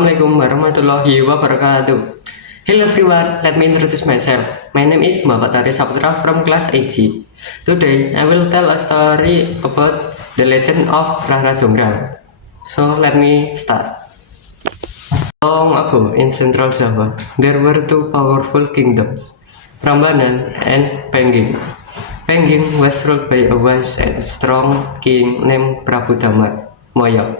Assalamualaikum warahmatullahi wabarakatuh. Hello everyone, let me introduce myself. My name is Muhammad Tari Saputra from class 8G. Today, I will tell a story about the legend of Rara Jonggrang. So, let me start. Long ago in Central Java, there were two powerful kingdoms, Prambanan and Pengging. Pengging was ruled by a wise and strong king named Prabu Damar Moyok,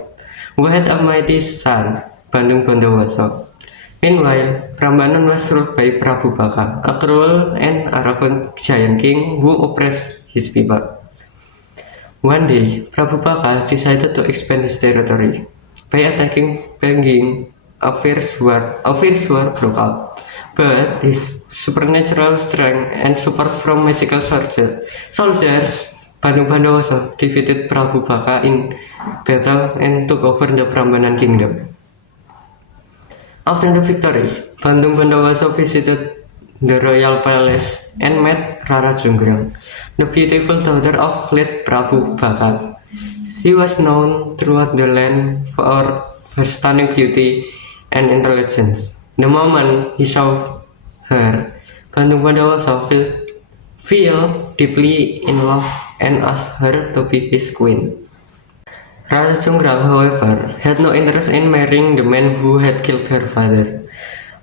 who had a mighty son, Bandung Bondowoso. Meanwhile, Prambanan was ruled by Prabu Baka, a cruel and arrogant giant king who oppressed his people. One day, Prabu Baka decided to expand his territory. By attacking Pengging, a fierce war broke out. But his supernatural strength and support from magical soldiers, Bandung Bondowoso defeated Prabu Baka in battle and took over the Prambanan kingdom. After the victory, Bandung Bondowoso visited the royal palace and met Rara Jonggrang, the beautiful daughter of late Prabu Baka. She was known throughout the land for her stunning beauty and intelligence. The moment he saw her, Bandung Bondowoso fell deeply in love and asked her to be his queen. Rara Jonggrang, however, had no interest in marrying the man who had killed her father,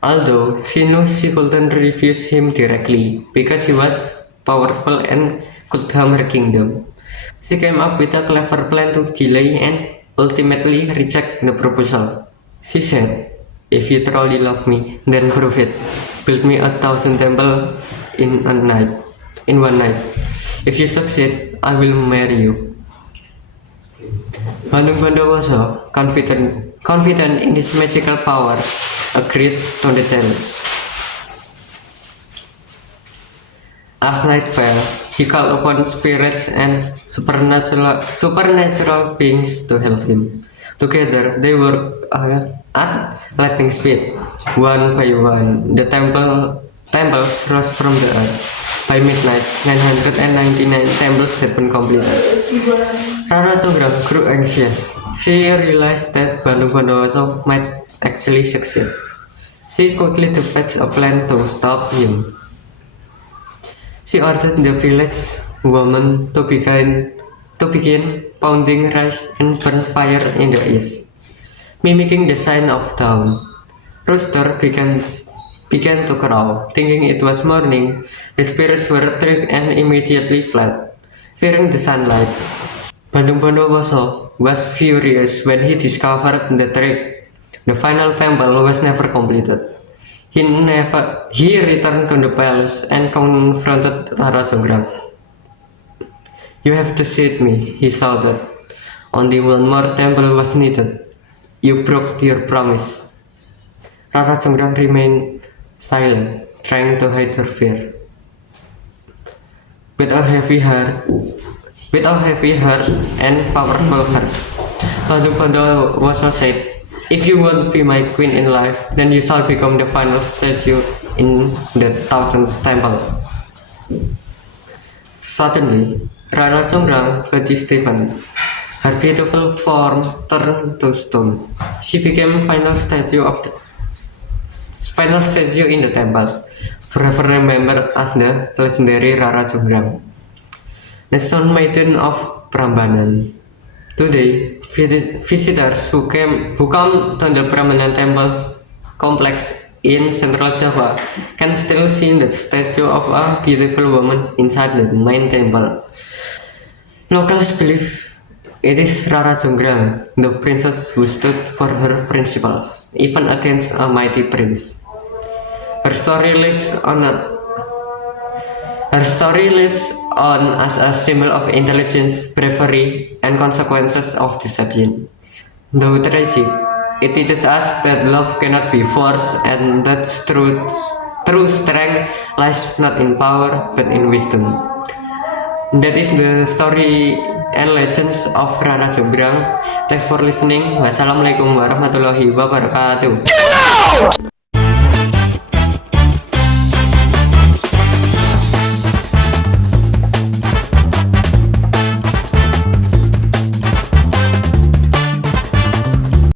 although she knew she couldn't refuse him directly because he was powerful and could harm her kingdom. She came up with a clever plan to delay and ultimately reject the proposal. She said, "If you truly love me, then prove it. Build me 1,000 temples in one night. If you succeed, I will marry you." Bandung Bondowoso, confident in his magical power, agreed to the challenge. As night fell, he called upon spirits and supernatural beings to help him. Together, they worked at lightning speed. One by one, the temples rose from the earth. By midnight, 999 temples had been completed. Rara Jonggrang grew anxious. She realized that Bandung Bondowoso might actually succeed. She quickly devised a plan to stop him. She ordered the village women to begin pounding rice and burn fire in the east, mimicking the sign of dawn. Rooster began to crow. Thinking it was morning, the spirits were tricked and immediately fled, fearing the sunlight. Bandung Bondowoso was furious when he discovered the trick. The final temple was never completed. He returned to the palace and confronted Rara Jonggrang. "You have deceived me," he shouted. "Only one more temple was needed. You broke your promise." Rara Jonggrang remained silent, trying to hide her fear. With a heavy heart and powerful heart, Bandung Bondowoso said, "If you won't be my queen in life, then you shall become the final statue in the 1,000th temple." Suddenly, Rara Jonggrang body stiffened. Her beautiful form turned to stone. She became final statue in the temple, forever remembered as the legendary Rara Jonggrang, the stone maiden of Prambanan. Today, visitors who come to the Prambanan temple complex in Central Java can still see the statue of a beautiful woman inside the main temple. Locals believe it is Rara Jonggrang, the princess who stood for her principles, even against a mighty prince. Her story lives on as a symbol of intelligence, bravery, and consequences of deception. Though tragic, it teaches us that love cannot be forced and that true strength lies not in power but in wisdom. That is the story and legends of Rara Jonggrang. Thanks for listening. Wassalamualaikum warahmatullahi wabarakatuh.